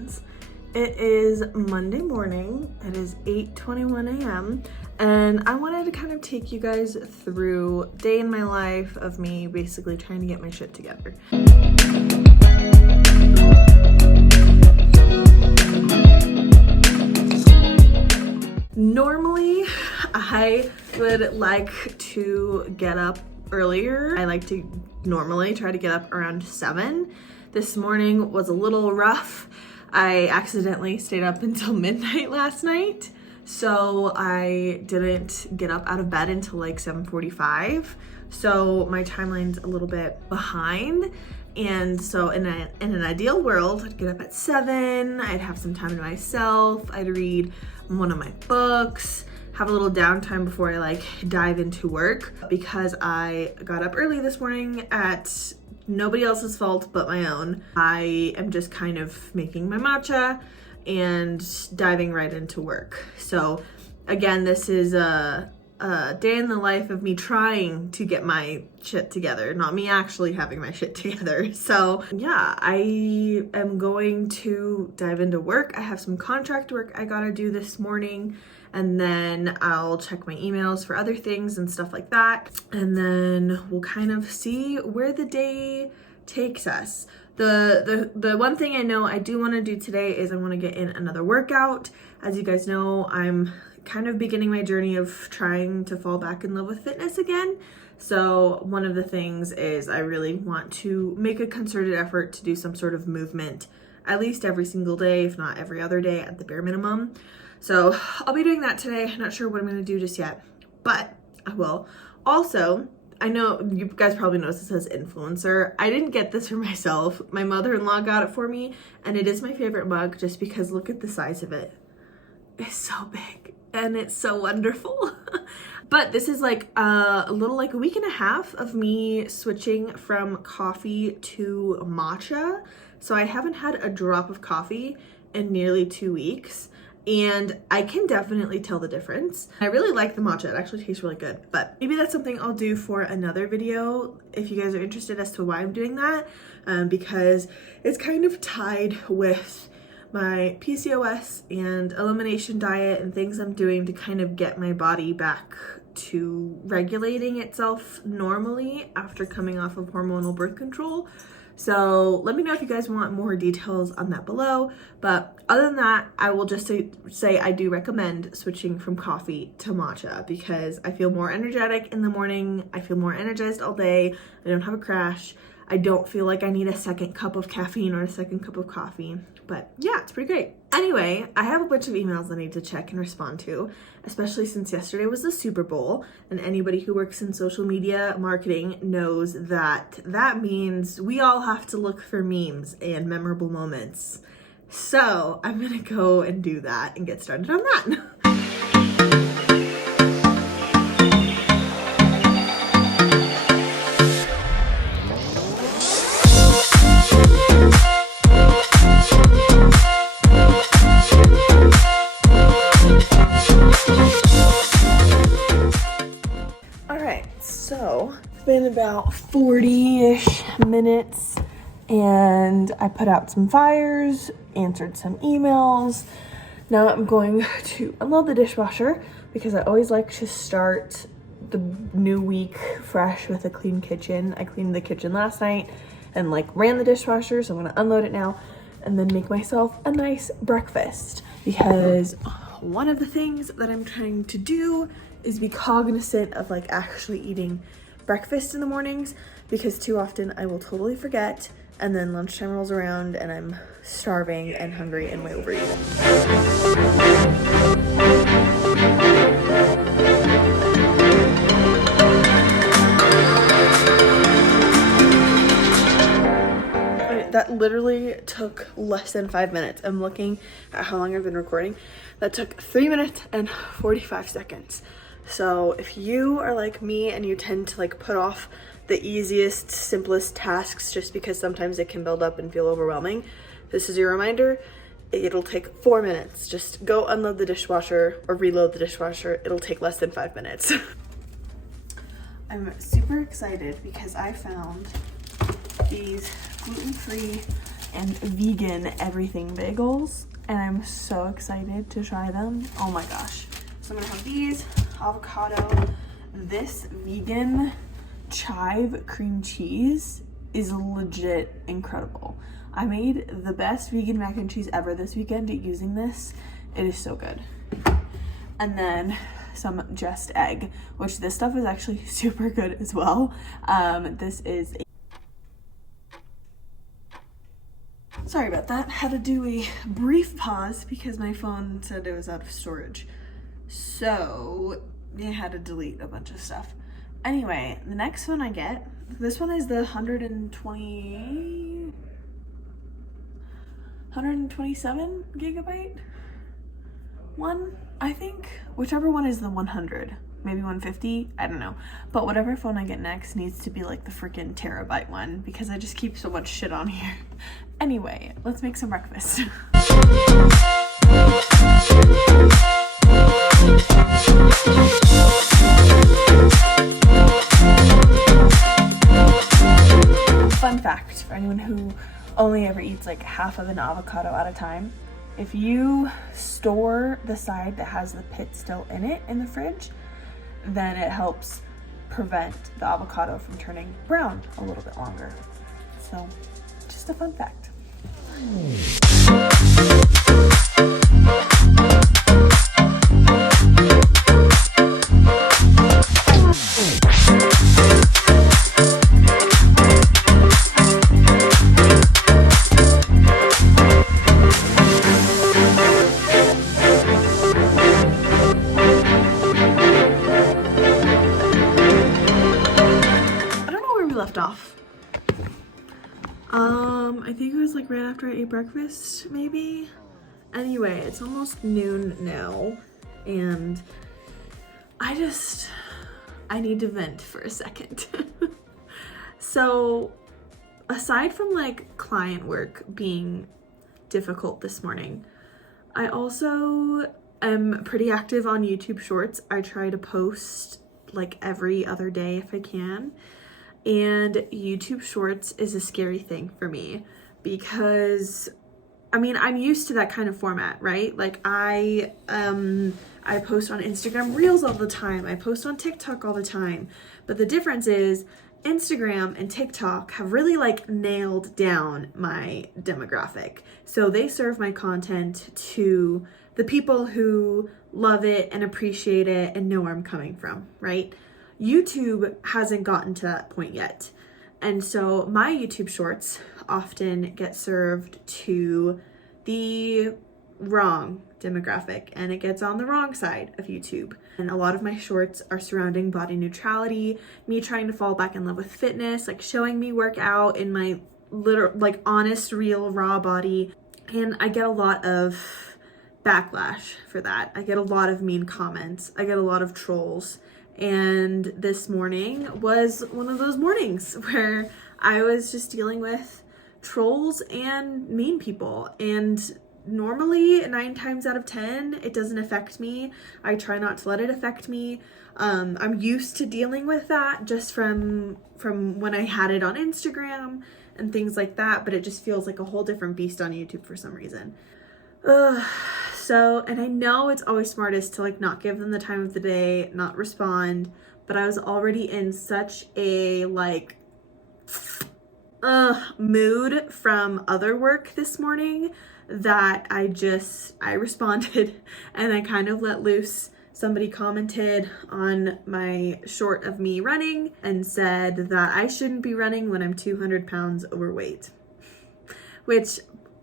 friends. It is Monday morning. It is 8:21 a.m. and I wanted to kind of take you guys through day in my life of me basically trying to get my shit together. Normally, I would like to get up earlier. I like to normally try to get up around 7. This morning was a little rough. I accidentally stayed up until midnight last night, so I didn't get up out of bed until like 7:45. So my timeline's a little bit behind. And so in an ideal world, I'd get up at 7, I'd have some time to myself, I'd read one of my books, have a little downtime before I like dive into work. Because I got up early this morning at nobody else's fault but my own, I am just kind of making my matcha and diving right into work. So again, this is a day in the life of me trying to get my shit together, not me actually having my shit together. So yeah, I am going to dive into work. I have some contract work I gotta do this morning, and then I'll check my emails for other things and stuff like that. And then we'll kind of see where the day takes us. The one thing I know I do want to do today is I want to get in another workout. As you guys know, I'm kind of beginning my journey of trying to fall back in love with fitness again. So one of the things is I really want to make a concerted effort to do some sort of movement at least every single day, if not every other day at the bare minimum. So I'll be doing that today. I'm not sure what I'm going to do just yet, but I will. Also, I know you guys probably noticed it says influencer. I didn't get this for myself. My mother-in-law got it for me, and it is my favorite mug just because look at the size of it. It's so big and it's so wonderful. But this is like a little like a week and a half of me switching from coffee to matcha. So I haven't had a drop of coffee in nearly 2 weeks, and I can definitely tell the difference. I really like the matcha. It actually tastes really good, but maybe that's something I'll do for another video if you guys are interested as to why I'm doing that, because it's kind of tied with my PCOS and elimination diet and things I'm doing to kind of get my body back to regulating itself normally after coming off of hormonal birth control. So let me know if you guys want more details on that below. But other than that, I will just say I do recommend switching from coffee to matcha because I feel more energetic in the morning. I feel more energized all day. I don't have a crash. I don't feel like I need a second cup of caffeine or a second cup of coffee. But yeah, it's pretty great. Anyway, I have a bunch of emails I need to check and respond to, especially since yesterday was the Super Bowl, and anybody who works in social media marketing knows that that means we all have to look for memes and memorable moments. So I'm gonna go and do that and get started on that. So it's been about 40-ish minutes and I put out some fires, answered some emails. Now I'm going to unload the dishwasher because I always like to start the new week fresh with a clean kitchen. I cleaned the kitchen last night and like ran the dishwasher, so I'm gonna unload it now and then make myself a nice breakfast, because one of the things that I'm trying to do is be cognizant of like actually eating breakfast in the mornings, because too often I will totally forget and then lunchtime rolls around and I'm starving and hungry and way overeaten. That literally took less than 5 minutes. I'm looking at how long I've been recording. That took 3 minutes and 45 seconds. So if you are like me and you tend to like put off the easiest, simplest tasks just because sometimes it can build up and feel overwhelming, this is your reminder. It'll take 4 minutes. Just go unload the dishwasher or reload the dishwasher. It'll take less than 5 minutes. I'm super excited because I found these gluten-free and vegan everything bagels, and I'm so excited to try them. Oh my gosh. So I'm gonna have these, avocado. This vegan chive cream cheese is legit incredible. I made the best vegan mac and cheese ever this weekend using this. It is so good. And then some Just Egg, which this stuff is actually super good as well. This is sorry about that. Had to do a brief pause because my phone said it was out of storage. So I had to delete a bunch of stuff. Anyway, the next one I get, this one is the 127 gigabyte one, I think. Whichever one is the 100, maybe 150, I don't know. But whatever phone I get next needs to be like the freaking terabyte one because I just keep so much shit on here. Anyway, let's make some breakfast. Fun fact for anyone who only ever eats like half of an avocado at a time, if you store the side that has the pit still in it in the fridge, then it helps prevent the avocado from turning brown a little bit longer. So just a fun fact. Left off. I think it was like right after I ate breakfast, maybe. Anyway, it's almost noon now, and I need to vent for a second. So, aside from like client work being difficult this morning, I also am pretty active on YouTube Shorts. I try to post like every other day if I can. And YouTube Shorts is a scary thing for me because, I mean, I'm used to that kind of format, right? Like I post on Instagram Reels all the time. I post on TikTok all the time. But the difference is Instagram and TikTok have really like nailed down my demographic. So they serve my content to the people who love it and appreciate it and know where I'm coming from, right? YouTube hasn't gotten to that point yet. And so my YouTube Shorts often get served to the wrong demographic, and it gets on the wrong side of YouTube. And a lot of my shorts are surrounding body neutrality, me trying to fall back in love with fitness, like showing me workout in my like honest, real, raw body. And I get a lot of backlash for that. I get a lot of mean comments. I get a lot of trolls. And this morning was one of those mornings where I was just dealing with trolls and mean people. And normally 9 times out of 10, it doesn't affect me. I try not to let it affect me. I'm used to dealing with that just from when I had it on Instagram and things like that, but it just feels like a whole different beast on YouTube for some reason. So, and I know it's always smartest to like not give them the time of the day, not respond, but I was already in such a like mood from other work this morning that I responded and I kind of let loose. Somebody commented on my short of me running and said that I shouldn't be running when I'm 200 pounds overweight, which,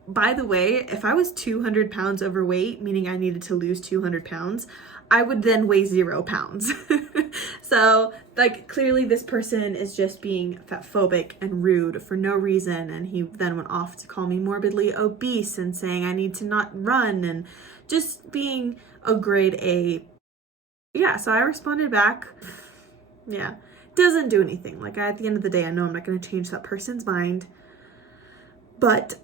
by the way, if I was 200 pounds overweight, meaning I needed to lose 200 pounds, I would then weigh 0 pounds. So, like, clearly this person is just being fatphobic and rude for no reason. And he then went off to call me morbidly obese and saying I need to not run and just being a grade A. Yeah, so I responded back. Yeah, doesn't do anything. Like, at the end of the day, I know I'm not going to change that person's mind. But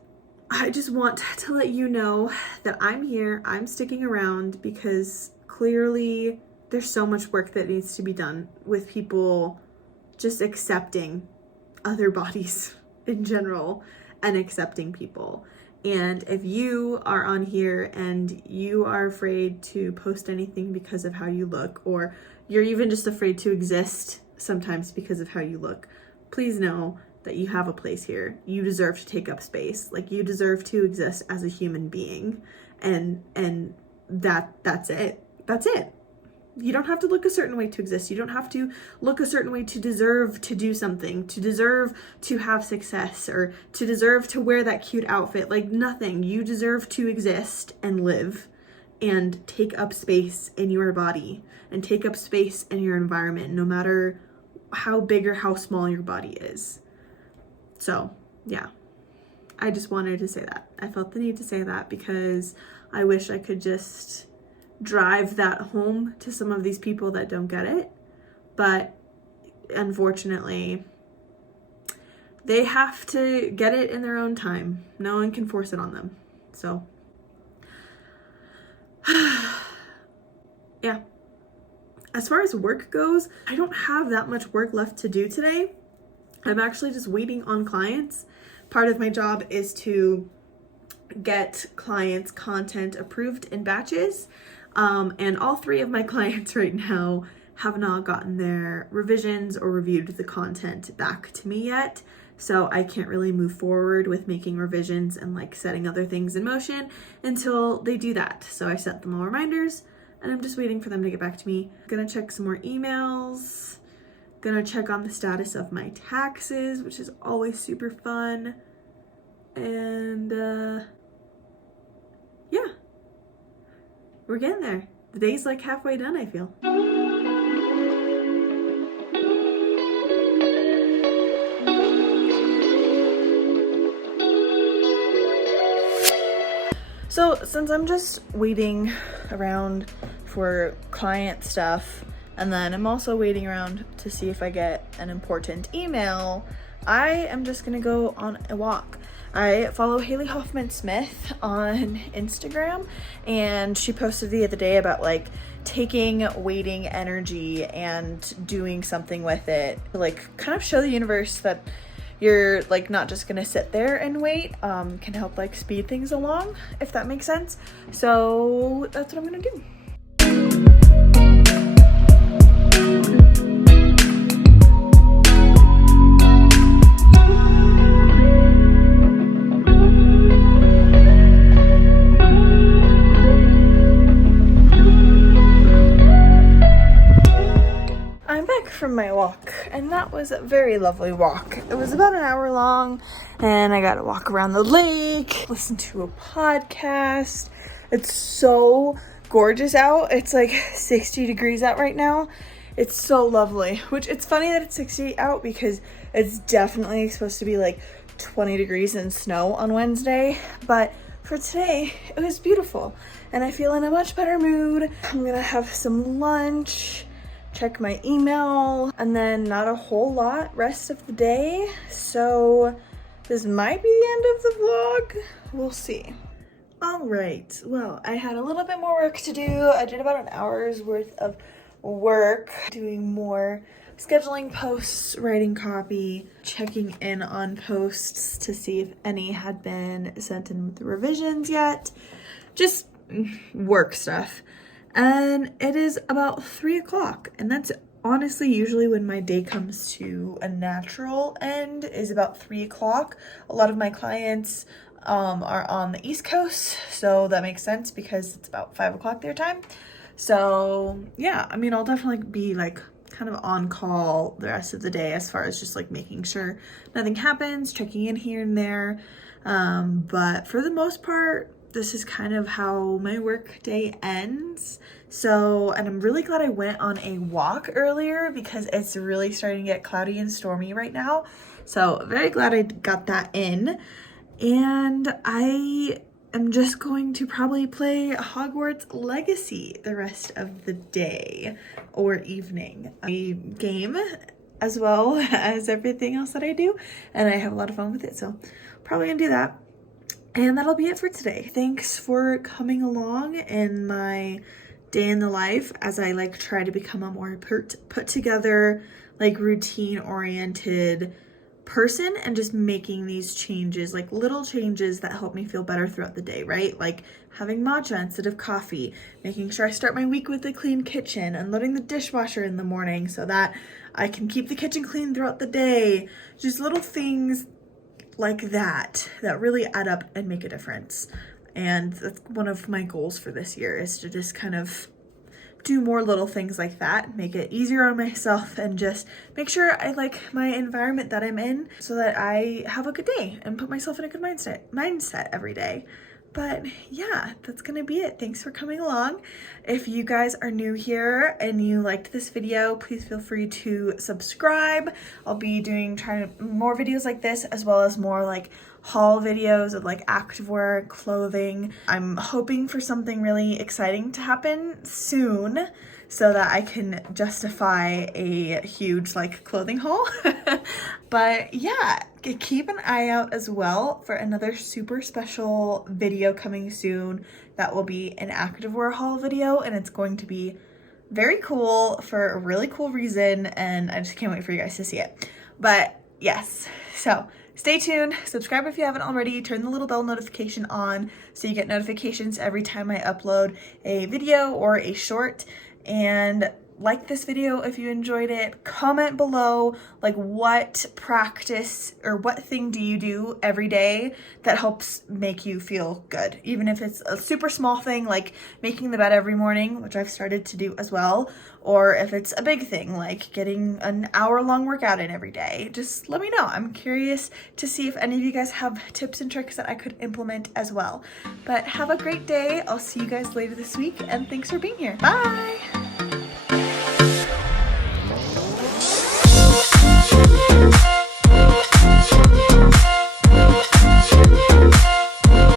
I just want to let you know that I'm here, I'm sticking around because clearly there's so much work that needs to be done with people just accepting other bodies in general and accepting people. And if you are on here and you are afraid to post anything because of how you look, or you're even just afraid to exist sometimes because of how you look, please know that you have a place here. You deserve to take up space. Like, you deserve to exist as a human being. And that's it. That's it. You don't have to look a certain way to exist. You don't have to look a certain way to deserve to do something, to deserve to have success, or to deserve to wear that cute outfit. Like, nothing. You deserve to exist and live and take up space in your body and take up space in your environment, no matter how big or how small your body is. So, yeah. I just wanted to say that. I felt the need to say that because I wish I could just drive that home to some of these people that don't get it, but unfortunately they have to get it in their own time. No one can force it on them. So yeah, as far as work goes, I don't have that much work left to do today. I'm actually just waiting on clients. Part of my job is to get clients' content approved in batches. And all 3 of my clients right now have not gotten their revisions or reviewed the content back to me yet. So I can't really move forward with making revisions and like setting other things in motion until they do that. So I sent them all reminders and I'm just waiting for them to get back to me. Gonna check some more emails. Gonna check on the status of my taxes, which is always super fun. And yeah. We're getting there. The day's like halfway done, I feel. So since I'm just waiting around for client stuff, and then I'm also waiting around to see if I get an important email, I am just gonna go on a walk. I follow Haley Hoffman Smith on Instagram, and she posted the other day about like taking waiting energy and doing something with it, like kind of show the universe that you're like not just gonna sit there and wait, can help like speed things along, if that makes sense. So that's what I'm gonna do. From my walk, and that was a very lovely walk. It was about an hour long, and I got to walk around the lake, listen to a podcast. It's so gorgeous out. It's like 60 degrees out right now. It's so lovely, which it's funny that it's 60 out because it's definitely supposed to be like 20 degrees and snow on Wednesday, but for today it was beautiful and I feel in a much better mood. I'm gonna have some lunch, check my email, and then not a whole lot rest of the day. So this might be the end of the vlog. We'll see. All right, well, I had a little bit more work to do. I did about an hour's worth of work, doing more scheduling posts, writing copy, checking in on posts to see if any had been sent in with the revisions yet. Just work stuff. And it is about 3 o'clock, and that's honestly usually when my day comes to a natural end, is about 3 o'clock. A lot of my clients are on the East Coast, so that makes sense because it's about 5 o'clock their time. So yeah, I mean, I'll definitely be like kind of on call the rest of the day as far as just like making sure nothing happens, checking in here and there. But for the most part, this is kind of how my work day ends. So, and I'm really glad I went on a walk earlier because it's really starting to get cloudy and stormy right now. So very glad I got that in. And I am just going to probably play Hogwarts Legacy the rest of the day or evening. A game as well as everything else that I do. And I have a lot of fun with it. So probably gonna do that. And that'll be it for today. Thanks for coming along in my day in the life as I like try to become a more put together, like routine oriented person and just making these changes, like little changes that help me feel better throughout the day, right? Like having matcha instead of coffee, making sure I start my week with a clean kitchen, unloading the dishwasher in the morning so that I can keep the kitchen clean throughout the day. Just little things like that really add up and make a difference. And that's one of my goals for this year, is to just kind of do more little things like that, make it easier on myself, and just make sure I like my environment that I'm in so that I have a good day and put myself in a good mindset every day. But yeah, that's gonna be it. Thanks for coming along. If you guys are new here and you liked this video, please feel free to subscribe. I'll be trying more videos like this, as well as more like haul videos of like activewear, clothing. I'm hoping for something really exciting to happen soon so that I can justify a huge like clothing haul. But yeah, keep an eye out as well for another super special video coming soon. That will be an activewear haul video, and it's going to be very cool for a really cool reason, and I just can't wait for you guys to see it. But yes, so stay tuned, subscribe if you haven't already, turn the little bell notification on so you get notifications every time I upload a video or a short, and like this video if you enjoyed it. Comment below like what practice or what thing do you do every day that helps make you feel good, even if it's a super small thing like making the bed every morning, which I've started to do as well, or if it's a big thing like getting an hour-long workout in every day. Just let me know. I'm curious to see if any of you guys have tips and tricks that I could implement as well. But have a great day. I'll see you guys later this week, and thanks for being here. Bye.